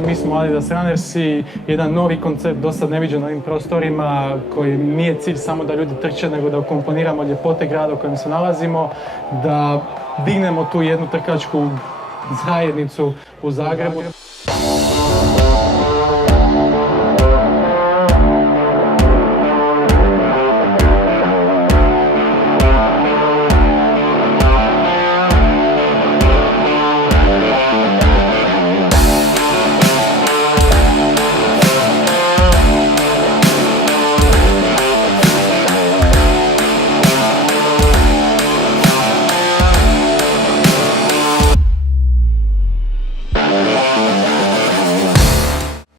Mi smo Adidas Runnersi, jedan novi koncept, dosad neviđen na ovim prostorima, koji nije cilj samo da ljudi trče, nego da ukomponiramo ljepote grada u kojem se nalazimo, da dignemo tu jednu trkačku zajednicu u Zagrebu.